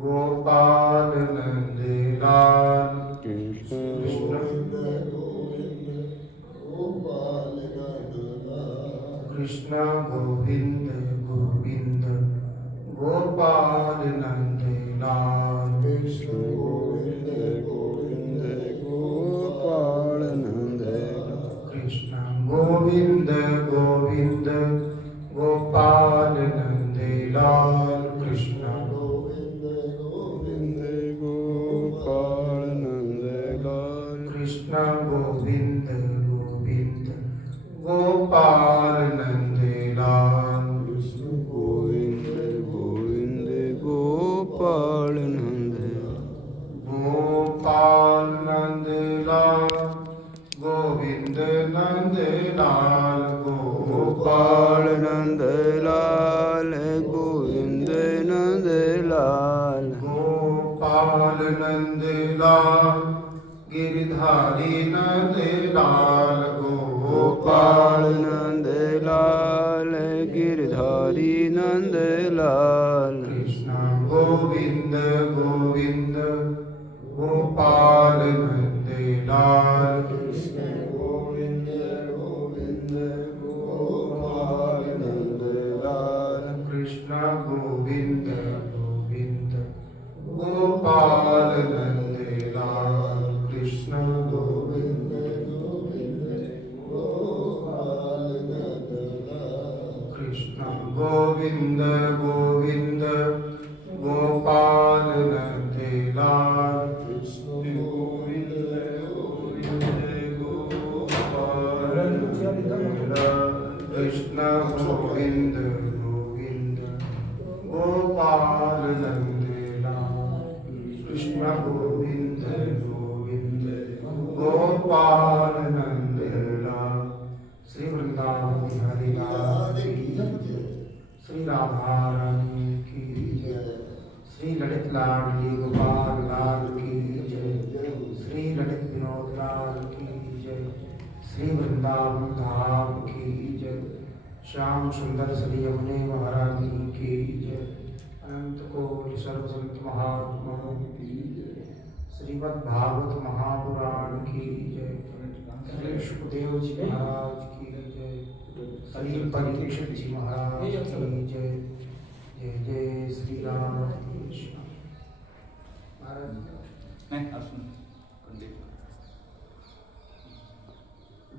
गोपाल नंद लाल कृष्ण कृष्ण गोविंद गोविंद गोपाल नंद लाल कृष्ण गोविंद गोविंद गोपाल नंद कृष्ण गोविंद गोविंद गोपाल नंद लाल कृष्ण गोविंद गोविंद गोपाल नंद लाल कृष्ण गोविंद गोविंद गोपाल नंद लाल कृष्ण गोविंद गोविंद गोपाल नंद गोपाल नंद लाल गोविंद नंद लाल गोपाल नंद लाल गोविंद नंद लाल गोपाल नंद लाल गिरधारी नंद लाल गोपाल नंद लाल गिरधारी नंद लाल कृष्ण गोविंद गोविंद गोपाल नंद लाल कृष्ण गोविंद गोविंद गोपाल नंद लाल कृष्ण गोविंद गोविंद गोपाल नंद लाल कृष्ण गोविंद गोविंद गोपाल नंद लाल कृष्ण गोविंद गोविंद गोपाल नंद लाल कृष्ण गोविंद गोविंद गोपाल नंद लाल कृष्ण गोविंद गोविंद गोपाल नंद लाल कृष्ण गोविंद गोविंद गोपाल नंद लाल श्री वृंदावन बिहारी लाल की जय श्री राधा रानी की जय श्री ललित लाडली गोपाल लाल की जय श्री ललित विनोद लाल की जय श्री वृंदावन धाम की जय श्याम सुंदर श्री यमुने महारानी की जय अनंत कोटि सर्वसंत महात्माओं की जय श्रीमद् भागवत महापुराण की जय श्री सुखदेव जी महाराज की जय श्री परीक्षित जी महाराज की जय जय जय श्री राम कृष्ण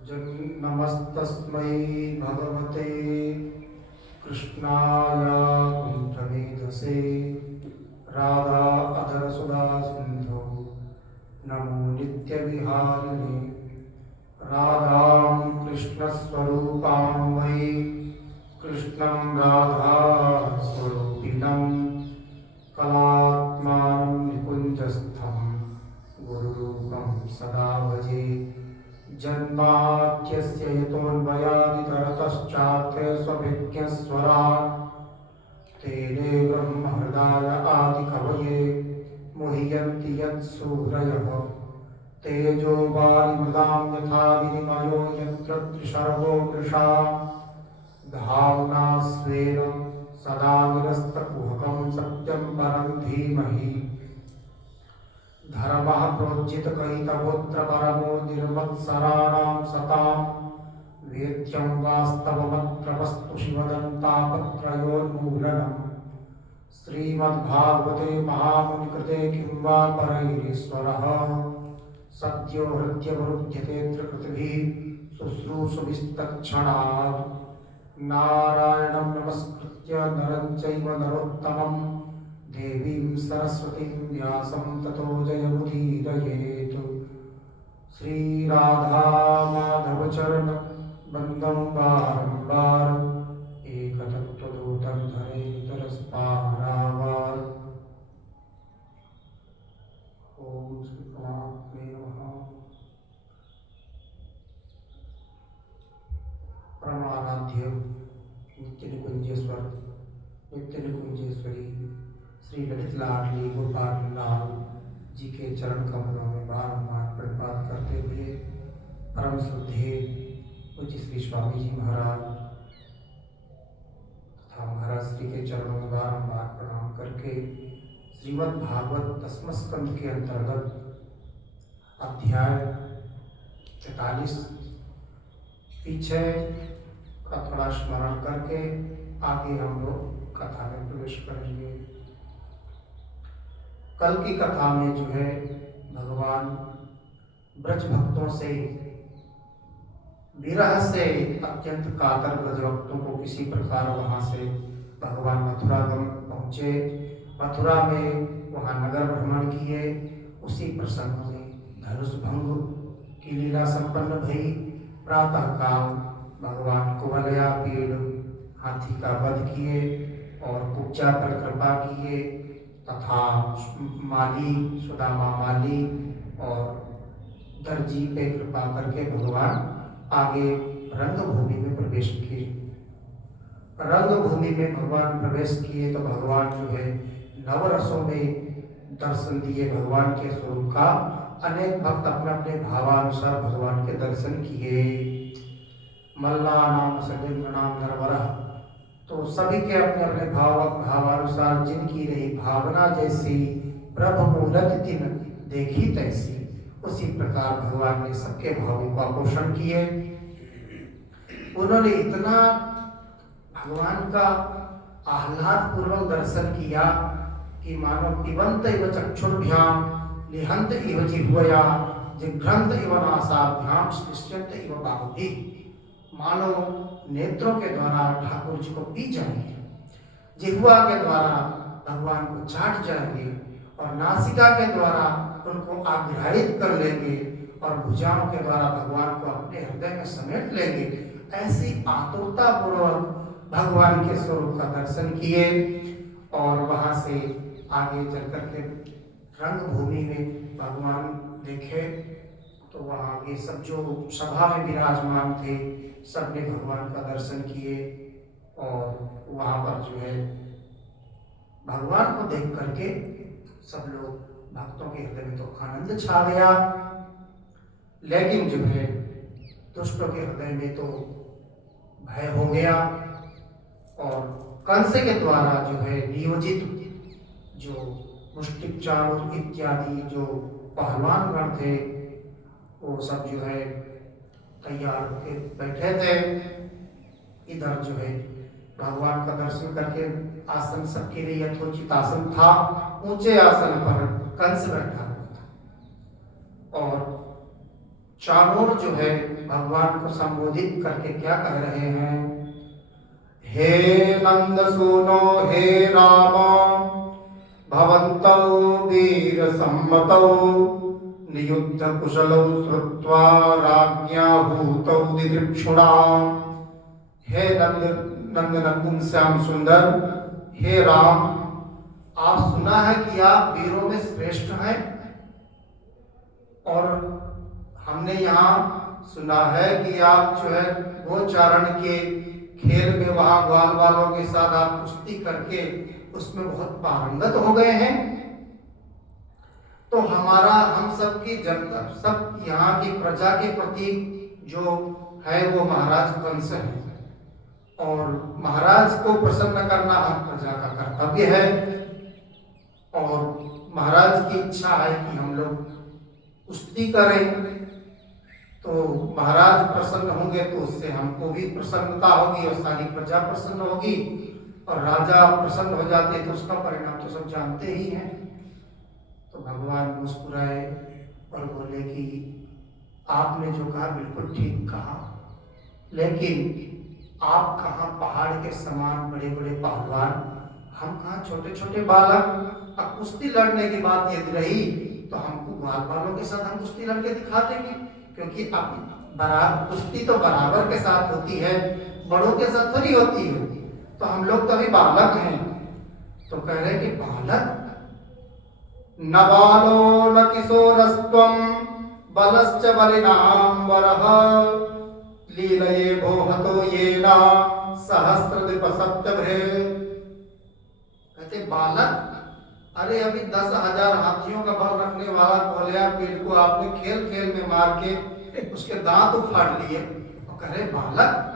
जन नमस्तस्मै भगवते कृष्णाय कुंठमेधसे राधा अधर सुधा सिंधु नमो नित्यविहारिणे राधां कृष्णस्वरूपां वै कृष्णं राधा स्वरूपिणं कलात्मानं निकुञ्जस्थं गुरुरूपं सदा भजे जन्माद्यस्य यतोऽन्वयादितरतश्चार्थेष्वभिज्ञस्वराट् तेने ब्रह्महृदाय आदिकवये मुह्यन्ति यत्सूरयः तेजो वारिमृदां यथा विनिमयो यत्र त्रिसर्गो मृषा धाम्ना स्वेन सदा निरस्तकुहकं सत्यं परं धीमहि धर्मः प्रोज्झितकैतवोऽत्र परमो निर्मत्सराणां सतां वेद्यं वास्तवमत्र वस्तु शिवदन्तापत्रयोन्मूलनम् श्रीमद्भागवते महामुनिकृते किं वा परैरीश्वरः सद्यो हृद्यवरुध्यतेऽत्र कृतिभिः शुश्रूषुभिस्तत्क्षणात् नारायणं नमस्कृत्य नरं चैव नरोत्तमं देवीं सरस्वतीं व्यासं ततो जयमुदीरयेत् श्रीराधा माधवचरण बन्दं बारम्बार एकतत्त्वदूतं धरे नितरस्पारावार। ओम श्री परमात्मे नमः। परमाराध्य नित्य निकुंजेश्वर नित्य निकुंजेश्वरी श्री ललित लाडली गोपाल लाल जी के चरण कमलों में बारम्बार प्रणपात करते हुए परम श्रद्धेय पूज्य श्री स्वामी जी महाराज तथा महाराज श्री के चरणों में बारम्बार प्रणाम करके श्रीमद् भागवत दसम स्कंद के अंतर्गत अध्याय 43 पीछे का थोड़ा स्मरण करके आगे हम लोग कथा में प्रवेश करेंगे। कल की कथा में जो है भगवान ब्रज भक्तों से विरह से अत्यंत कातर ब्रज भक्तों को किसी प्रकार वहां से भगवान मथुरागम पहुँचे। मथुरा में वहाँ नगर भ्रमण किए। उसी प्रसंग में धनुष भंग की लीला संपन्न भई। प्रातः काल भगवान कुवलया पेड़ हाथी का वध किए और कुब्जा पर कृपा किए तथा माली सुदामा माली और दर्जी पे कृपा करके भगवान आगे रंगभूमि में प्रवेश किए। रंगभूमि में भगवान प्रवेश किए तो भगवान जो है नवरसों में दर्शन दिए भगवान के स्वरूप का। अनेक भक्त अपने अपने भावानुसार भगवान के दर्शन किए। मल्ला नाम सलिंद्र नाम नरवरः, तो सभी के अपने अपने भावानुसार जिनकी रही भावना जैसी प्रभु मूलत दिन देखी तैसी, उसी प्रकार भगवान ने सबके भावों का पोषण किए। उन्होंने इतना भगवान का आह्लाद पूर्वक दर्शन किया कि मानो पिबंत इव चक्षुर्भ्याम लिहंत इव जिह्वया जिघ्रंत इव नासाभ्याम श्लिष्यंत इव बाहुभिः, मानो नेत्रों के द्वारा ठाकुर जी को पी जाएंगे, जिह्वा के द्वारा भगवान को चाट जाएंगे और नासिका के द्वारा उनको आग्राहित कर लेंगे और भुजाओं के द्वारा भगवान को अपने हृदय में समेट लेंगे। ऐसी आतुरता पूर्वक भगवान के स्वरूप का दर्शन किए और वहां से आगे चल करके रंगभूमि में भगवान देखे तो वहाँ ये सब जो सभा में विराजमान थे सबने भगवान का दर्शन किए और वहाँ पर जो है भगवान को देख करके सब लोग भक्तों के हृदय में तो आनंद छा गया, लेकिन जो है दुष्टों के हृदय में तो भय हो गया। और कंस के द्वारा जो है नियोजित जो मुष्टिक चाणूर इत्यादि जो पहलवान गण थे वो सब जो है तैयार होके बैठे थे। इधर जो है भगवान का दर्शन करके आसन सबके लिए यथोचित आसन था, ऊंचे आसन पर कंस बैठा हुआ था और चाणूर जो है भगवान को संबोधित करके क्या कह रहे हैं, हे नंद सुनो हे राम भवन्तौ वीर सम्मतौ नियुद्ध कुशलौ श्रुत्वा राज्ञा भूतौ दिदृक्षुणा। हे नंद नंदन श्याम सुंदर, हे राम, आप सुना है कि आप वीरों में श्रेष्ठ हैं और हमने यहाँ सुना है कि आप जो है गोचारण के खेल में वहां ग्वाल वालों के साथ आप कुश्ती करके उसमें बहुत पारंगत हो गए हैं। तो हमारा हम सबकी जनता सब यहाँ की प्रजा के प्रति जो है वो महाराज कंस है और महाराज को प्रसन्न करना हम प्रजा का कर्तव्य है और महाराज की इच्छा है कि हम लोग कुश्ती करें। तो महाराज प्रसन्न होंगे तो उससे हमको भी प्रसन्नता होगी और सारी प्रजा प्रसन्न होगी और राजा प्रसन्न हो जाते तो उसका परिणाम तो सब जानते ही हैं। तो भगवान मुस्कुराए और बोले कि आपने जो कहा बिल्कुल ठीक कहा, लेकिन आप कहाँ पहाड़ के समान बड़े बड़े पहलवान, हम कहाँ छोटे छोटे बालक। अब कुश्ती लड़ने की बात यदि रही तो हमको ग्वाल वालों के साथ हम कुश्ती लड़के दिखा देंगे, क्योंकि अब कुश्ती तो बराबर के साथ होती है, बड़ों के साथ थोड़ी होती है। तो हम लोग तो अभी बालक हैं। तो कह रहे कि बालक न बालो न किशोरस्त्वं बलश्च बलिनां वरः लीलये भोहतो येना सहस्रदीपसप्तभे। कहते बालक, अरे अभी 10,000 हाथियों का बल रखने वाला कोलिया पीठ को आपने खेल खेल में मार के उसके दांत उखाड़ लिए। और कह रहे बालक,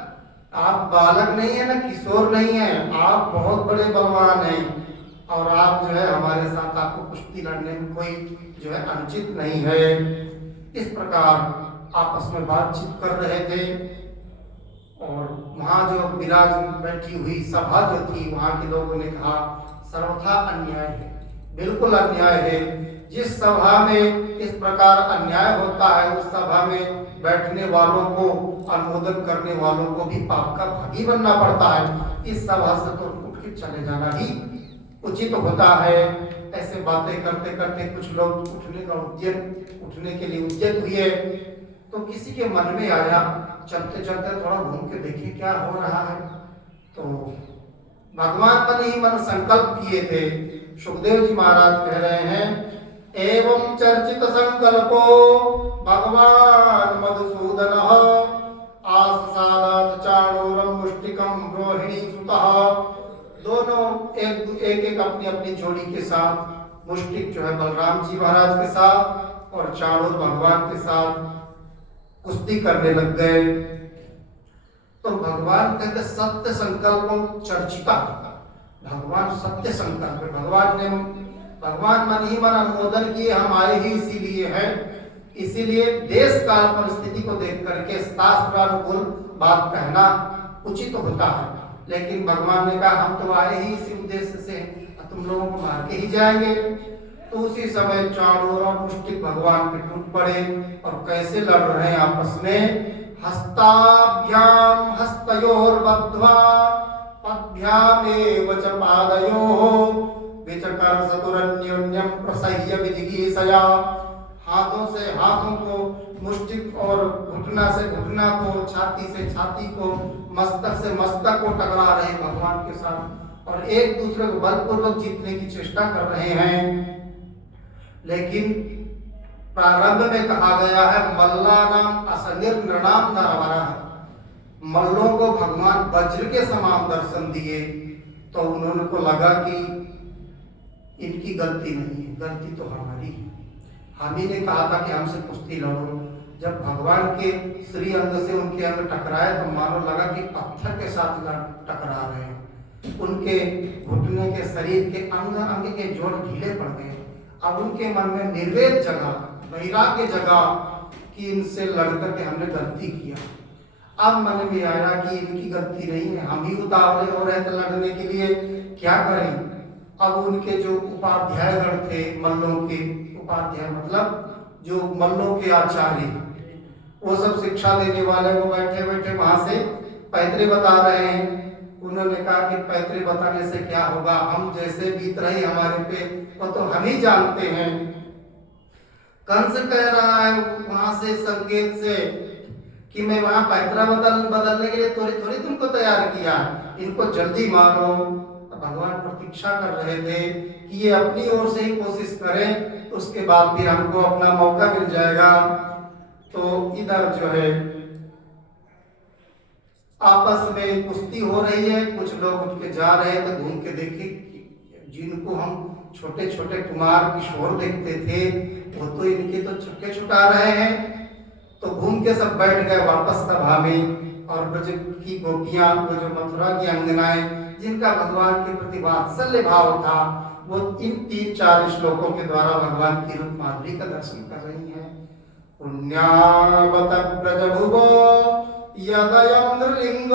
आप बालक नहीं है ना किशोर नहीं है, आप बहुत बड़े बलवान हैं, और आप जो है हमारे साथ, आपको कुश्ती लड़ने में कोई जो है अनुचित नहीं है। इस प्रकार आपस में बातचीत कर रहे थे। और वहाँ जो विराज बैठी हुई सभा जो थी, वहाँ के लोगों ने कहा सर्वथा अन्याय है, बिल्कुल अन्याय है। जिस सभा में इस प्रकार अन्याय होता है, उस सभा में बैठने वालों को, अनुमोदन करने वालों को भी पाप का भागी बनना पड़ता है। इस सभा से तो उठ के चले जाना ही उचित होता है। ऐसे बातें करते करते कुछ लोग उठने के लिए उद्यत हुए। तो किसी के मन में आया, चलते चलते थोड़ा घूम के देखिए क्या हो रहा है। तो भगवान मन ही मन संकल्प किए थे। सुखदेव जी महाराज कह रहे हैं, एवं चर्चित संकल्पो भगवान मधुसूदन आसादात चाणूरम मुष्टिकम रोहिणी सुतः। दोनों एक एक अपनी अपनी जोड़ी के साथ, मुष्टिक जो है बलराम जी महाराज के साथ और चाणूर भगवान के साथ कुश्ती करने लग गए। तो भगवान कहते सत्य संकल्प चर्चिता, भगवान सत्य संकल्प, भगवान मन ही मन अनुमोदन किए, हम आए ही इसीलिए हैं। इसीलिए देश काल परिस्थिति को देख करके शास्त्रानुकूल बात कहना उचित होता है। लेकिन भगवान ने कहा हम तो आए ही इसी उद्देश्य से, तुम लोगों को मार के ही जाएंगे। तो उसी समय चाणूर और मुष्टिक भगवान पे टूट पड़े और कैसे लड़ रहे हैं आपस में। हस्ताभ्याम हस्तयोर्बद्ध्वा पद्भ्यामेव च पादयोः विचकर्षतुरन्योन्यं प्रसह्य विजिगीषया। हाथों से हाथों को, मुष्टिक और घुटना से घुटना को, छाती से छाती को, मस्तक से मस्तक को टकरा रहे भगवान के साथ और एक दूसरे को बलपूर्वक जीतने की चेष्टा कर रहे हैं। लेकिन प्रारंभ में कहा गया है मल्लानाम असनिर्नृणाम नरवरः, मल्लों को भगवान वज्र के समान दर्शन दिए। तो उन्होंने को लगा कि इनकी गलती नहीं है, गलती तो हमारी है। हम ही ने कहा था कि हमसे कुश्ती लड़ो। जब भगवान के श्री अंग से उनके अंग टकराए तो मानो लगा कि पत्थर के साथ टकरा रहे हैं। उनके घुटने के, शरीर के अंग अंग के जोड़ ढीले पड़ गए। अब उनके मन में निर्वेद जगा, वैराग्य जगा कि इनसे लड़कर के हमने गलती किया। अब मन में आया कि इनकी गलती नहीं है, हम ही उतावले हो रहे थे लड़ने के लिए, क्या करें। अब उनके जो उपाध्यायगण थे, मल्लों के उपाध्याय मतलब जो मल्लों के आचार्य, वो सब शिक्षा देने वाले वो बैठे बैठे वहां से पैतरे बता रहे हैं। उन्होंने कहा कि पैतरे बताने से क्या होगा, हम जैसे बीत रही हमारे पे वो तो हम ही जानते हैं। कंस कह रहा है वहां से संकेत से कि मैं वहां पैतरा बदलने के लिए थोड़ी थोड़ी तुमको तैयार किया, इनको जल्दी मारो। भगवान प्रतीक्षा कर रहे थे कि ये अपनी ओर से ही कोशिश करें, उसके बाद फिर हमको अपना मौका मिल जाएगा। तो इधर जो है आपस में कुश्ती हो रही है। कुछ लोग उठ के जा रहे हैं तो घूम के देखे, जिनको हम छोटे छोटे कुमार किशोर देखते थे वो तो इनके तो छक्के छुटा रहे हैं। तो घूम के सब बैठ गए वापस सभा में। और ब्रज की गोपियां, वो जो मथुरा की अंगनाएं जिनका भगवान के प्रति वात्सल्य भाव था, वो इन 3-4 श्लोकों के द्वारा भगवान की रूप माधुरी का दर्शन कर रही हैं। पुण्यावत ब्रजभुवो यदयं नृलिंग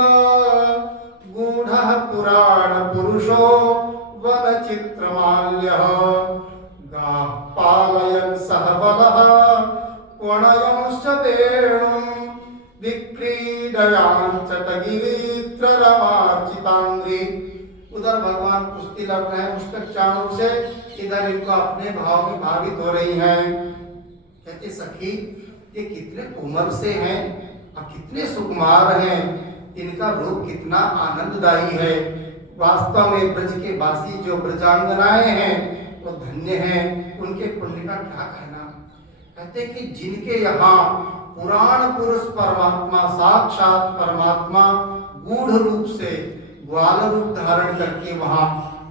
गूढ़ः पुराण पुरुषो वनचित्रमाल्यः गाः पालयन् सह बलः क्वणयंश्च वेणुं विक्रीडयाञ्च तगिरित्ररमार्चितांग्री। उधर भगवान कुश्ती लड़ रहे हैं मुष्टिक चाणूर से, इधर इनको अपने भाव में भावित हो रही हैं। कहते सखी ये कितने कोमल से हैं और कितने सुकुमार हैं, इनका रूप कितना आनंददायी है। वास्तव में ब्रज के वासी जो ब्रजांगनाएं हैं वो धन्य हैं, उनके पुण्य का क्या कहना। कहते कि जिनके यहाँ पुराण पुरुष परमात्मा, साक्षात परमात्मा गूढ़ रूप से ग्वाल रूप धारण करके वहाँ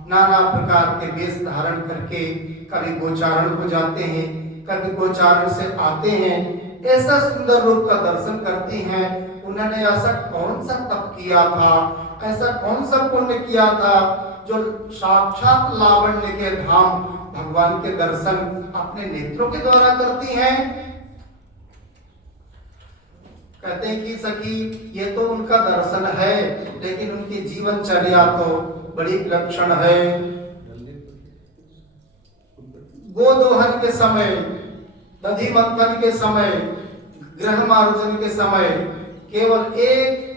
नाना प्रकार के वेश धारण करके कभी गोचारण को जाते हैं, कभी गोचारण से आते हैं, ऐसा सुंदर रूप का दर्शन करती हैं। उन्होंने ऐसा कौन सा तप किया था, ऐसा कौन सा पुण्य किया था जो साक्षात लावण्य के धाम भगवान के दर्शन अपने नेत्रों के द्वारा करती हैं। कहते हैं कि सखी ये तो उनका दर्शन है, लेकिन उनकी जीवनचर्या तो बड़ी विलक्षण है। गोदोहन के समय, दधि मंथन के समय, गृह मार्जन के समय केवल एक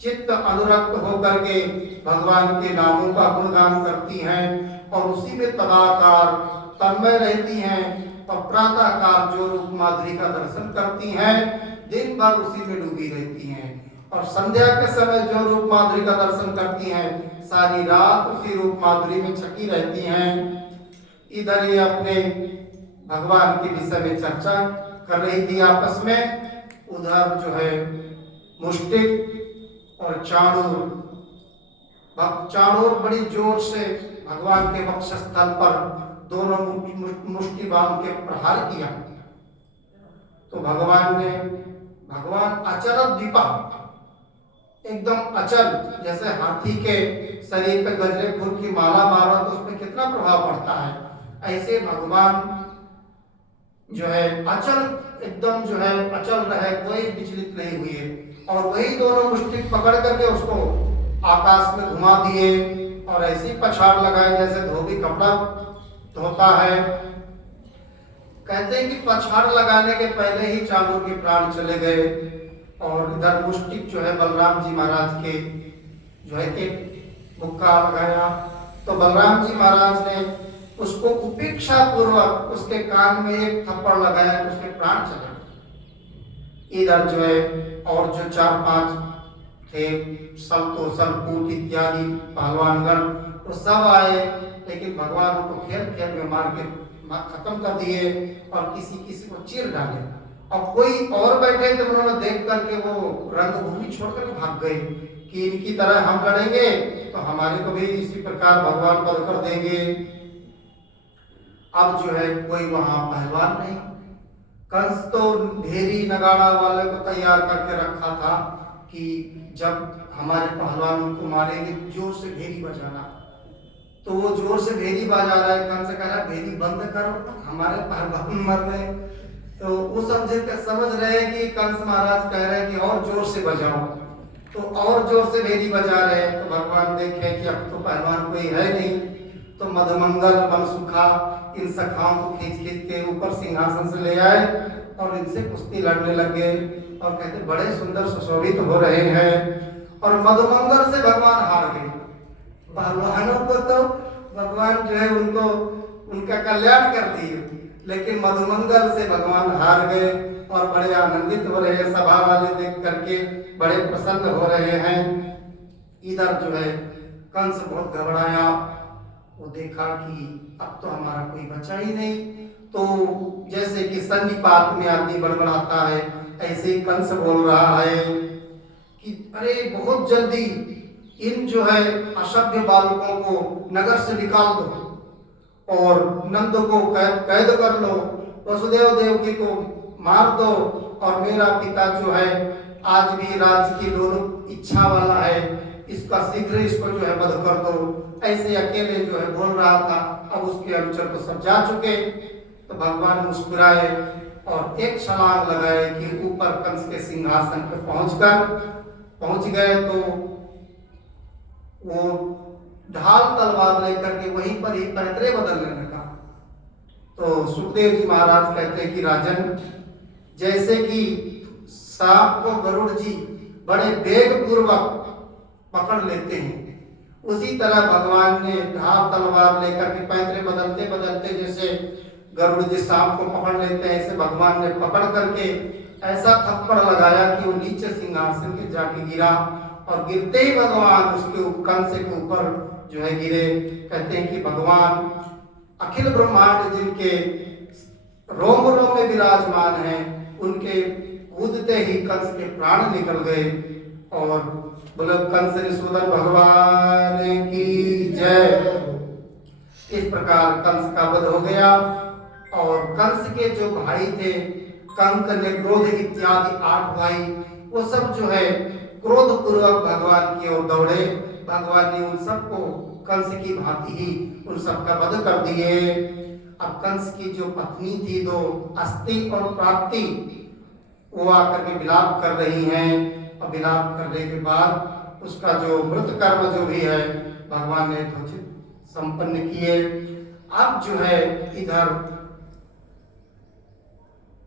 चित्त अनुरक्त होकर के भगवान के नामों का गुणगान करती हैं और उसी में तदाकार तन्मय रहती हैं और प्रातः काल जो रूप माधुरी का दर्शन करती हैं दिन भर उसी में डूबी रहती हैं और संध्या के समय जो रूप माधुरी का दर्शन करती हैं सारी रात उसी रूप माधुरी में छकी रहती हैं। इधर ये अपने भगवान के विषय में चर्चा कर रही थी आपस में, उधर जो है मुष्टिक और चाणूर बड़ी जोर से भगवान के वक्षस्थल पर दोनों मुष्टि बांध के प्रहार किया। तो भगवान अचल दीपा, एकदम अचल, जैसे हाथी के शरीर पे गजरे फूल की माला मारो तो उसमें कितना प्रभाव पड़ता है, ऐसे भगवान जो है अचल, एकदम जो है अचल रहे, कोई विचलित नहीं हुए और वही दोनों मुष्टि पकड़ करके उसको आकाश में घुमा दिए और ऐसी पछाड़ लगाए जैसे धोबी कपड़ा धोता है। कहते हैं कि पछाड़ लगाने के पहले ही चाणूर के प्राण चले गए और इधर मुष्टिक जो है बलराम जी महाराज के जो है एक मुक्का लगाया तो बलराम जी महाराज ने उसको उपेक्षा पूर्वक उसके कान में एक थप्पड़ लगाया तो उसके प्राण चले। इधर जो है और जो 4-5 थे सलपूत इत्यादि पहलवानगण वो सब आए, लेकिन भगवान उनको खेल खेल में मार के खत्म कर दिए और किसी को चीर डाले और कोई और बैठे थे उन्होंने देख करके वो रंगभूमि छोड़कर भाग गए कि इनकी तरह हम लड़ेंगे तो हमारे को भी इसी प्रकार भगवान बध कर देंगे। अब जो है कोई वहां पहलवान नहीं, कंस तो ढेरी नगाड़ा वाले को तैयार करके रखा था कि जब हमारे पहलवान को मारेंगे जोर से भेरी बजाना, तो वो जोर से भेरी बजा रहा है, कंस कह रहा है भेरी बंद करो हमारे पहलवान मर रहे। तो वो समझ रहे हैं कि कंस महाराज कह रहे हैं कि और जोर से बजाओ, तो और जोर से भेरी बजा रहे हैं। तो भगवान देखे कि अब तो पहलवान कोई है नहीं, तो मधुमंगल मनसुखा इन सखाओं को खींच के ऊपर सिंहासन से ले आए और इनसे कुश्ती लड़ने लगे और कहते बड़े सुंदर सुशोभित हो रहे हैं और मधुमंगल से भगवान हार गए। पहलवानों को तो भगवान जो है उनको उनका कल्याण कर दिए, लेकिन मधुमंगल से भगवान हार गए और बड़े आनंदित हो रहे हैं, सभा वाले देख करके बड़े प्रसन्न हो रहे हैं। इधर जो है कंस बहुत घबराया, वो देखा कि अब तो हमारा कोई बचा ही नहीं, तो जैसे कि सन्निपात में आदमी बड़बड़ाता है ऐसे ही कंस बोल रहा है कि अरे बहुत जल्दी इन जो है असभ्य बालकों को नगर से निकाल दो और नंद को कैद कर लो, वसुदेव देवकी को मार दो और मेरा पिता जो है आज भी राज्य की लोलुप इच्छा वाला है, इसका शीघ्र इसको जो है वध कर दो। ऐसे अकेले जो है बोल रहा था, अब उसके अनुचर तो सब जा चुके। तो भगवान मुस्कुराए और एक छलांग लगाए कि ऊपर कंस के सिंहासन पर पहुंच गए। तो वो ढाल तलवार लेकर के वहीं पर ही पैतरे बदलने लगा। तो सुखदेव जी महाराज कहते हैं कि राजन, जैसे कि सांप को गरुड़ जी बड़े वेग पूर्वक पकड़ लेते हैं, उसी तरह भगवान ने ढाल तलवार लेकर के पैतरे बदलते बदलते जैसे गरुड़ जी सांप को पकड़ लेते हैं, ऐसे भगवान ने पकड़ करके ऐसा थप्पड़ लगाया कि वो नीचे सिंहासन के जाके गिरा और गिरते ही भगवान उसके कंस के ऊपर जो है गिरे। कहते हैं कि भगवान अखिल ब्रह्मांड जिनके रोम रोम में विराजमान हैं, उनके कूदते ही कंस के प्राण निकल गए। और बोले कंस निसूदन भगवान की जय। इस प्रकार कंस का वध हो गया और कंस के जो भाई थे कंक ने क्रोध इत्यादि 8 भाई, वो सब जो है क्रोध पूर्वक भगवान की ओर दौड़े। भगवान ने उन सबको कंस की भांति ही उन सबका वध कर दिए। अब कंस की जो पत्नी थी, दो अस्ति और प्राप्ति, वो आकर के विलाप कर रही हैं, और विलाप करने के बाद उसका जो मृत कर्म जो भी है भगवान ने यथोचित संपन्न किए। अब जो है इधर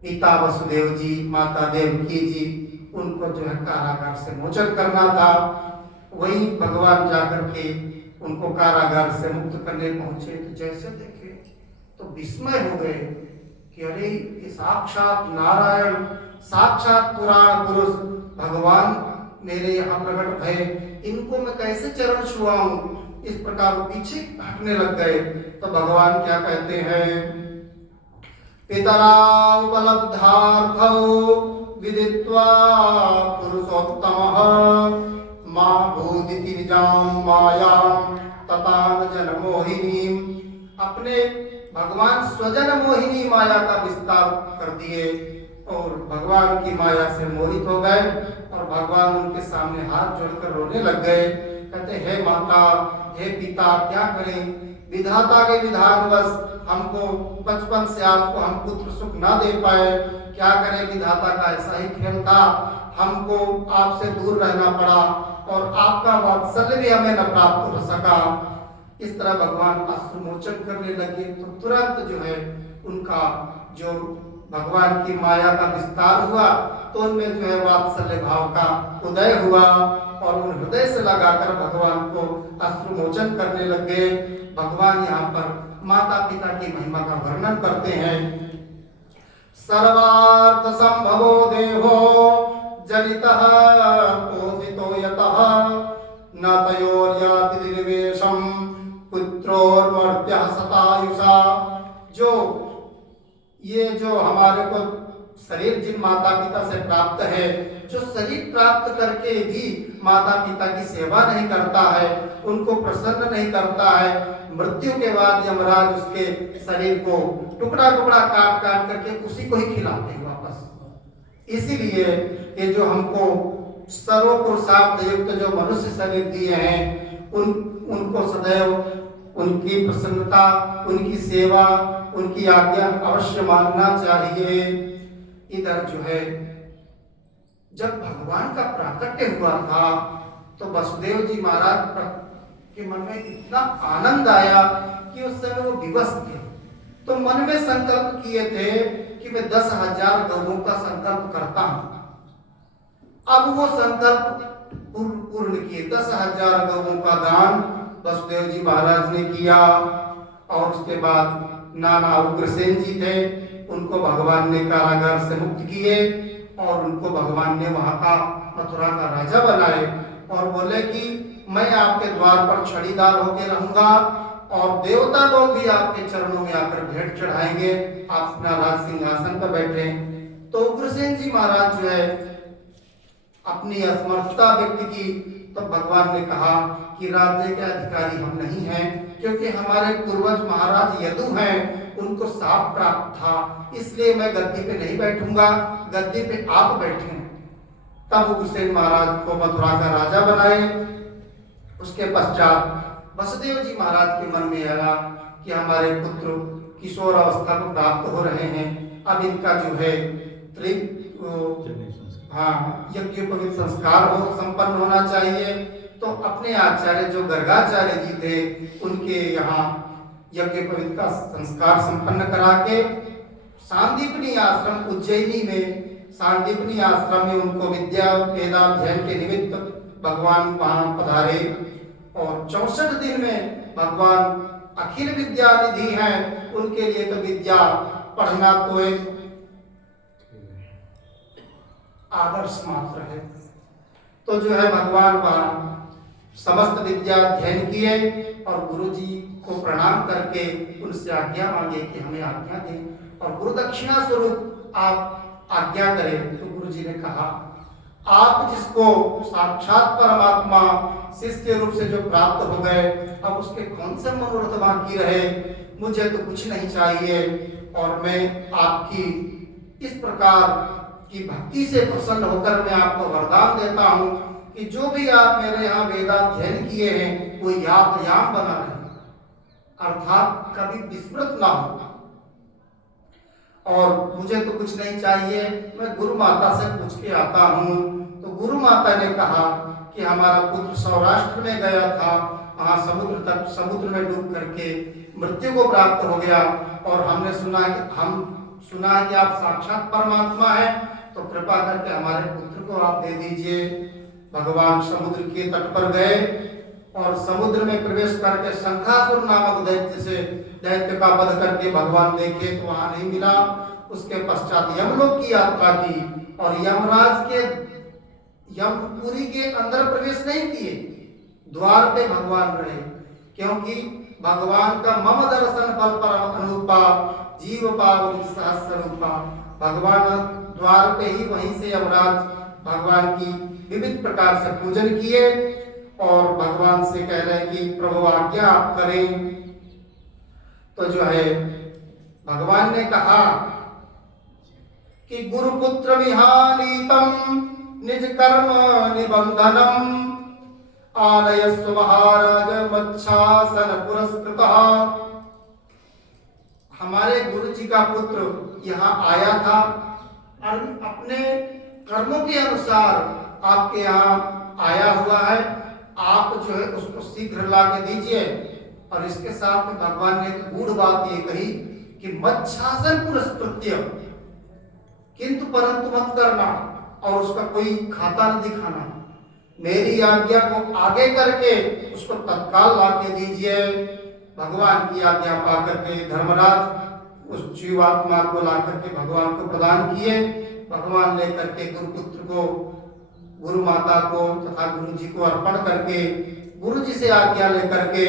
पिता वसुदेव जी, माता देवकी जी, उनको जो है कारागार से मोचन करना था। वही भगवान जाकर के उनको कारागार से मुक्त करने पहुंचे। तो जैसे देखे तो विस्मय हो गए कि अरे ये साक्षात नारायण, साक्षात पुराण पुरुष भगवान मेरे यहाँ प्रकट भये, इनको मैं कैसे चरण छुआऊं। इस प्रकार पीछे हटने लग गए। तो भगवान क्या कहते हैं, पितरा उपलब्धार्थौ विदित्वा पुरुषोत्तमः मां भूदिति निजाम मायां तथा जन मोहिनीं। अपने भगवान स्वजन मोहिनी माया का विस्तार कर दिए और भगवान की माया से मोहित हो गए, और भगवान उनके सामने हाथ जोड़कर रोने लग गए। कहते हे माता, हे पिता, क्या करें, विधाता के विधानवश हमको बचपन से आपको हम पुत्र सुख ना दे पाए, क्या करें, विधाता का ऐसा ही खेल था, हमको आपसे दूर रहना पड़ा और आपका वात्सल्य भी हमें न प्राप्त हो सका। इस तरह भगवान अश्रुमोचन करने लगे। तो तुरंत जो है उनका जो भगवान की माया का विस्तार हुआ, तो उनमें जो है वात्सल्य भाव का उदय हुआ, और उन हृदय से लगाकर भगवान को अश्रुमोचन करने लगे। भगवान यहाँ पर माता पिता की महिमा का वर्णन करते हैं। सर्वार्थ संभवो देहो जनितः पोषितो यतः न तयोर्याति निर्वेशम पुत्रोर्मर्त्यः शतायुषा। जो ये जो हमारे को शरीर जिन माता पिता से प्राप्त है, जो शरीर प्राप्त करके भी माता पिता की सेवा नहीं करता है, उनको प्रसन्न नहीं करता है, मृत्यु के बाद यमराज उसके शरीर को टुकड़ा टुकड़ा काट काट करके उसी को ही खिलाते हैं वापस। इसीलिए ये जो हमको सर्व पुरुषार्थ युक्त जो मनुष्य शरीर दिए हैं, उनको सदैव उनकी प्रसन्नता, उनकी सेवा, उनकी आज्ञा अवश्य मानना चाहिए। इधर जो है जब भगवान का प्राकट्य हुआ था, तो वसुदेव जी महाराज के मन में इतना आनंद आया कि उस समय वो विवश थे। तो मन में संकल्प किए थे कि मैं 10,000 गौओं का संकल्प करता हूं। अब वो संकल्प पूर्ण किए। 10,000 गौओं का दान वसुदेव जी महाराज ने किया, और उसके बाद नाना उग्रसेन जी थे, उनको भगवान ने कारागार से मुक्त किए, और उनको भगवान ने वहां का मथुरा का राजा बनाए, और बोले कि मैं आपके द्वार पर छड़ीदार होकर रहूंगा, और देवता लोग भी आपके चरणों में आकर भेंट चढ़ाएंगे, आप अपना राज सिंहासन पर बैठे। तो उग्रसेन जी महाराज जो है अपनी असमर्थता व्यक्त की। तो भगवान ने कहा कि राज्य के अधिकारी हम नहीं हैं, क्योंकि हमारे पूर्वज महाराज यदु हैं, उनको साप प्राप्त था, इसलिए मैं गद्दी पे नहीं बैठूंगा, गद्दी पे आप बैठे। तब उग्रसेन महाराज को मथुरा का राजा बनाए। उसके पश्चात वसुदेव जी महाराज के मन में आया कि हमारे पुत्र किशोर अवस्था को प्राप्त हो रहे हैं, अब इनका जो है यज्ञोपवीत संस्कार हो संपन्न होना चाहिए। तो अपने आचार्य जो गर्गाचार्य जी थे, उनके यहाँ यज्ञोपवीत का संस्कार संपन्न करा के सांदीपनी आश्रम उज्जैनी में, सांदीपनी आश्रम में उनको विद्या वेदाध्ययन के निमित्त भगवान वहां पधारे, और 64 दिन में भगवान अखिल विद्या निधि हैं, उनके लिए तो विद्या पढ़ना तो एक आदर्श मात्र है। तो जो है भगवान वहां समस्त विद्या अध्ययन किए, और गुरु जी को प्रणाम करके उनसे आज्ञा मांगे कि हमें आज्ञा दें, और गुरु दक्षिणा स्वरूप आप आज्ञा करें। तो गुरु जी ने कहा, आप जिसको साक्षात परमात्मा शिष्य रूप से जो प्राप्त हो गए, अब उसके कौन से मनोरथ बाकी रहे, मुझे तो कुछ नहीं चाहिए, और मैं आपकी इस प्रकार की भक्ति से प्रसन्न होकर मैं आपको वरदान देता हूं कि जो भी आप मेरे यहाँ वेदाध्ययन किए हैं वो याम बना रहे, अर्थात कभी विस्मृत ना हो। और मुझे तो कुछ नहीं चाहिए, मैं गुरु माता से पूछ के आता हूँ। तो गुरु माता ने कहा कि हमारा पुत्र सौराष्ट्र में गया था, वहाँ समुद्र में डूब करके मृत्यु को प्राप्त हो गया, और हमने सुना कि आप साक्षात परमात्मा हैं, तो कृपा करके हमारे पुत्र को आप दे दीजिए। भगवान समुद्र के तट पर गए और समुद्र में प्रवेश करके शंखासुर नामक दैत्य का वध करके भगवान देखे तो वहां नहीं मिला। उसके पश्चात यमलोक की यात्रा की और यमराज के यमपुरी के अंदर प्रवेश नहीं किए, द्वार पे भगवान रहे, क्योंकि भगवान का मम दर्शन बल परम अनुपा जीव पावनी सहस्र रूपा। भगवान द्वार पे ही वहीं से यमराज भगवान की विविध प्रकार से पूजन किए और भगवान से कह रहे कि प्रभु आज्ञा आप करें। तो जो है भगवान ने कहा कि गुरुपुत्र विहानीतम निज कर्म निबंधनम आनयस्व महाराज मच्छासन पुरस्कृतः। हमारे गुरु जी का पुत्र यहाँ आया था और अपने कर्मों के अनुसार आपके यहाँ आया हुआ है, आप जो है उसको शीघ्र ला के दीजिए। और इसके साथ में भगवान ने एक गूढ़ बात ये कही कि मच्छासन पुरस्कृत्य, किंतु परंतु मत करना और उसका कोई खाता न दिखाना, मेरी आज्ञा को आगे करके उसको तत्काल ला के दीजिए। भगवान की आज्ञा पा करके धर्मराज उस जीवात्मा को ला करके भगवान को प्रदान किए। भगवान ले करके गुरुपुत्र को, गुरु माता को तथा गुरु जी को अर्पण करके गुरु जी से आज्ञा लेकर के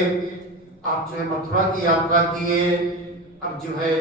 आप जो है मथुरा की यात्रा किए। अब जो है